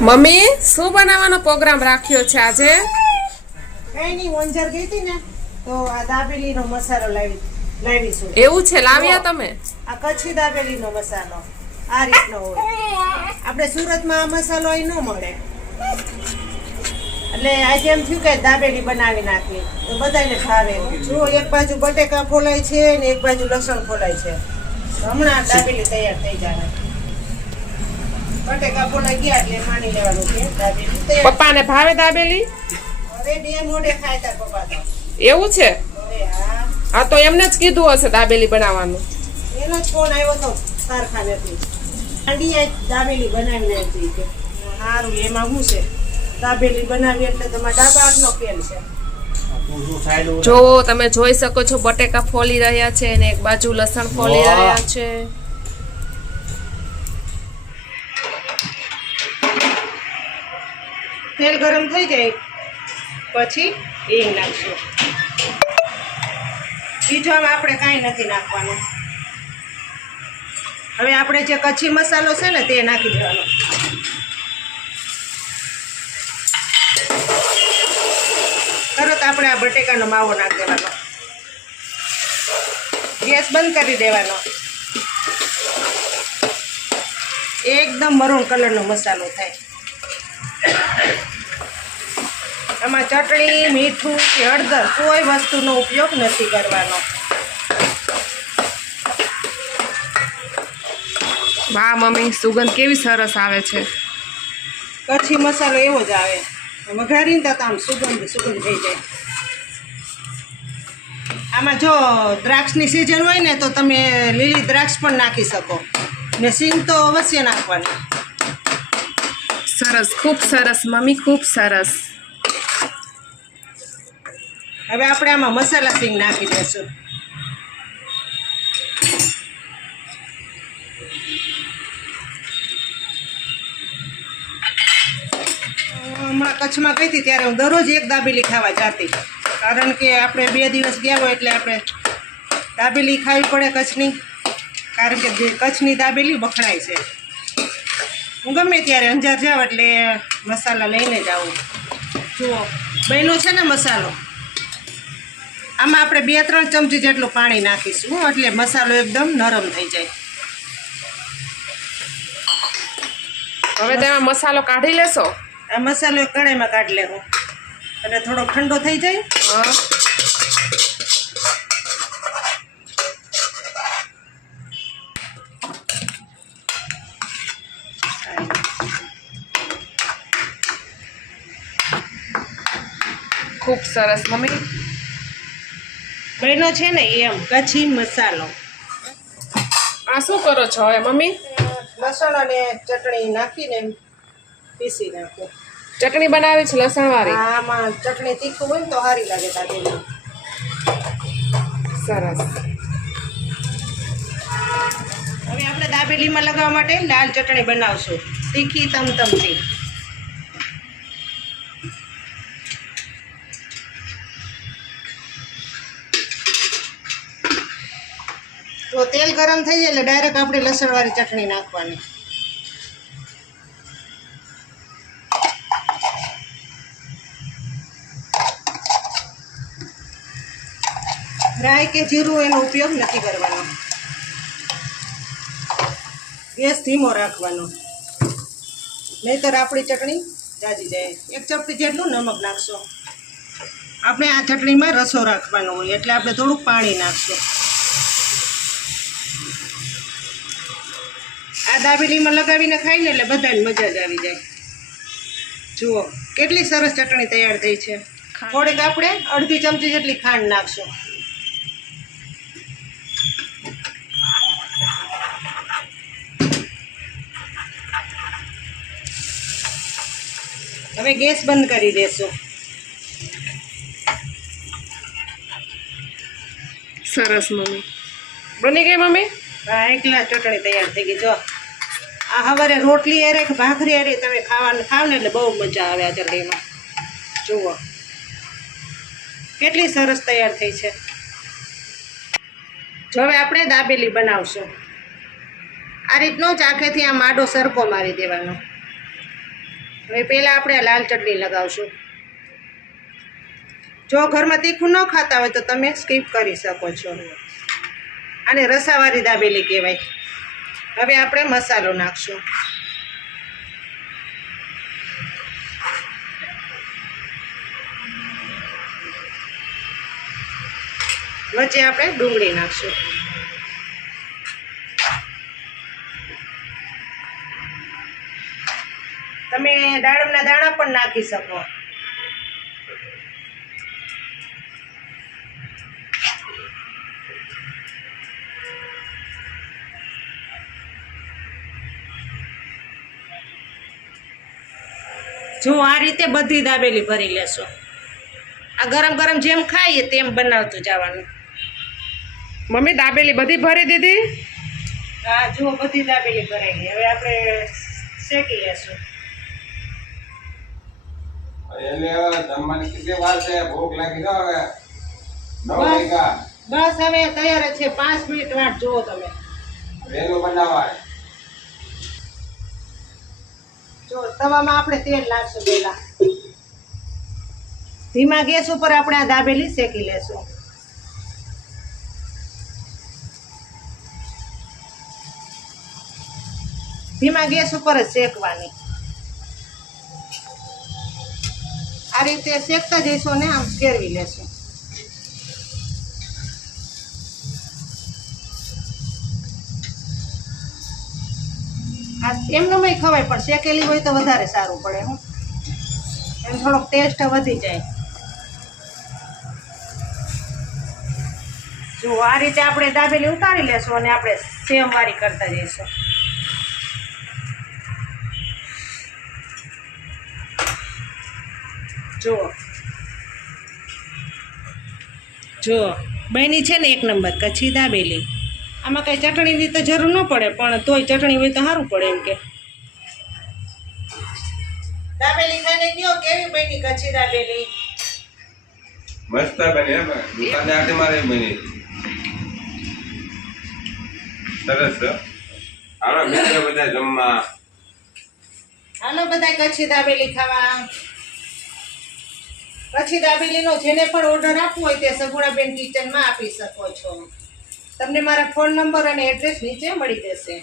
Mummy શું બનાવવાનો programme રાખ્યો છે આજે? કઈ નહીં ઓંજર ગઈ હતી ને તો આ દાબેલીનો મસાલો લાવી લાવીશું. એવું છે? લાવ્યા તમે? આ કચ્છી દાબેલીનો મસાલો આ રીતનો હોય. આપણે સુરતમાં આ મસાલો અહીં ન મળે. એટલે આજે એમ થયું કે દાબેલી બનાવી નાખી તો બધાને ભાવે. જો એક બાજુ બટેકા ફોલાય છે ને એક બાજુ લસણ ફોલાય છે. હમણાં દાબેલી તૈયાર થઈ જાય બટેકા ફોલાઈ ગયા એટલે માની લેવાનું છે દાબેલી તૈયાર પપ્પાને ભાવે દાબેલી? એવું છે? હા. તો એમને જ કીધું હશે દાબેલી બનાવવાનું. એનો જ ફોન આવ્યો તો કારખાનેથી. દાબેલી કે. સારું એમાં શું છે? દાબેલી બનાવી એટલે તમારા ડાબા હાથનો ખેલ છે. જો તમે જોઈ શકો છો બટેકા ફોલી રહ્યા છે અને એક બાજુ લસણ ફોલી રહ્યા છે. તેલ ગરમ થઈ જાય, પછી હિંગ નાખશું. બીજું આપણે કાંઈ નથી નાખવાનું. હવે આપણે જે કચ્છી મસાલો છે ને તે નાખી દેવાનો. તરત આપણે આ બટેકાનો માવો નાખી દેવાનો. ગેસ બંધ કરી દેવાનો. એકદમ મરૂન કલરનો મસાલો થાય. આમાં ચટણી મીઠું કે હળદર કોઈ વસ્તુનો ઉપયોગ નથી કરવાનો. વાહ મમ્મી સુગંધ કેવી સરસ આવે છે. કચ્છી મસાલો એવો જ આવે. વઘારીને તો આમ સુગંધ સુગંધ થઈ જાય. આમાં જો દ્રાક્ષની સિઝન હોય ને તો તમે લીલી દ્રાક્ષ પણ નાખી શકો. ને સિંગ તો અવશ્ય નાખવાની. સરસ, ખૂબ સરસ, મમ્મી, ખૂબ સરસ. હવે આપણે આમાં મસાલા સિંગ નાખી દઈશું હમણાં કચ્છમાં ગઈ હતી ત્યારે હું દરરોજ એક દાબેલી ખાવા જાતી. કારણ કે આપણે બે દિવસ ગયા હોય એટલે આપણે દાબેલી ખાવી પડે કચ્છની. કારણ કે કચ્છની દાબેલી વખણાય છે. હું ગમે ત્યારે અંજાર જાઉં એટલે મસાલા લઈને જ આવું. જુઓ બહેનો છે ને મસાલો. આમાં આપણે બે ત્રણ ચમચી જેટલું પાણી નાખીશું એટલે મસાલો એકદમ નરમ થઈ જાય. હવે તેમાં મસાલો કાઢી લેશો? આ મસાલો એક કઢાઈમાં કાઢી લેવો. એટલે થોડો ઠંડો થઈ જાય. હા. ખૂબ સરસ. મમ્મી? બહેનો છે ને એમ કચ્છી મસાલો. આ શું કરો છો હવે મમ્મી? લસણ અને ચટણી નાખીને પીસી નાખો. ચટણી બનાવી છે લસણ વાળી આમાં ચટણી તીખું હોય ને તો સારી લાગે તાજેલી સરસ. હવે આપણે દાબેલીમાં લગાવવા માટે લાલ ચટણી બનાવશું. તીખી તમતમથી. તો તેલ ગરમ થઈ જાય એટલે ડાયરેક્ટ આપણે લસણવાળી ચટણી નાખવાની. રાઈ કે જીરું એનો ઉપયોગ નથી કરવાનો. ગેસ ધીમો રાખવાનો. નહીતર આપણી ચટણી જાજી જાય. એક ચપટી જેટલું નમક નાખશો. આપણે આ ચટણીમાં રસો રાખવાનો હોય, એટલે આપણે થોડુંક પાણી નાખશું. આ દાબેલીમાં લગાવીને ખાઈને એટલે બધાને મજા જ આવી જાય. જુઓ કેટલી સરસ ચટણી તૈયાર થઈ છે. થોડીક આપણે અડધી ચમચી જેટલી ખાંડ નાખશું. હવે ગેસ બંધ કરી દેશું. સરસ મમ્મી. બની ગઈ મમ્મી? આ એકલા ચટણી તૈયાર થઈ ગઈ. જો. આ સવારે રોટલી અરે કે ભાખરી અરે તમે ખાવાનું ખાવ ને એટલે બહુ મજા આવે આ ચટણીમાં જુઓ. કેટલી સરસ તૈયાર થઈ છે. જો હવે આપણે દાબેલી બનાવશું. આ રીતનો જ આખેથી આ માડો સરકો મારી દેવાનો. હવે પહેલાં આપણે લાલ ચટણી લગાવશું. જો ઘરમાં તીખું ન ખાતા હોય તો તમે સ્કીપ કરી શકો છો. આને રસાવાળી દાબેલી કહેવાય. હવે આપણે મસાલો નાખશું. વચ્ચે આપણે ડુંગળી નાખશું. તમે દાડમના દાણા પણ નાખી શકો. જો આ રીતે બધી દાબેલી ભરી લેશો. આ ગરમ ગરમ જેમ ખાઈએ તેમ બનાવતું જવાનું. મમ્મી દાબેલી બધી ભરી દીધી? હા જુઓ બધી દાબેલી ભરેલી હવે આપણે શેકી લેશું. એટલે હવે જમવાની કેટલી વાર છે? ભૂખ લાગી છે હવે? નવ બસ. બસ હવે તૈયાર જ છે. પાંચ મિનિટ વાટ જુઓ તમે. વહેલું બનાવાય. જો તવામાં આપણે તેલ નાખશું પહેલા. ધીમા ગેસ ઉપર આપણે આ દાબેલી શેકી લેશું. ધીમા ગેસ ઉપર જ શેકવાની. આ રીતે શેકતા જઈશું ને આમ ફેરવી લેશું. આ એમનેમય ખવાય, પણ શેકેલી હોય તો વધારે સારું પડે, હું. એમ થોડોક ટેસ્ટ વધી જાય. જો, આ રીતે આપણે દાબેલી ઉતારી લેશું અને આપણે સેમ વારી કરતા જઈશું. જુઓ જુઓ બની છે ને એક નંબર, કચ્છી દાબેલી. આમાં કઈ ચટણીની તો જરૂર ન પડે પણ તોય ચટણી હોય તો સારું પડે એમ કે. દાબેલી ખાઈને કયો કેવી બની કચ્છી દાબેલી? મસ્ત બની હે દુકાને આટે મારે બની. સરસ હાલો મિત્રો બધા જમવા. હાલો બધા કચ્છી દાબેલી ખાવા. કચ્છી દાબેલીનો જેને પણ ઓર્ડર આપવો હોય તે સગુણાબેન કિચનમાં આપી શકો છો. તમને મારા ફોન નંબર અને એડ્રેસ નીચે મળી જશે.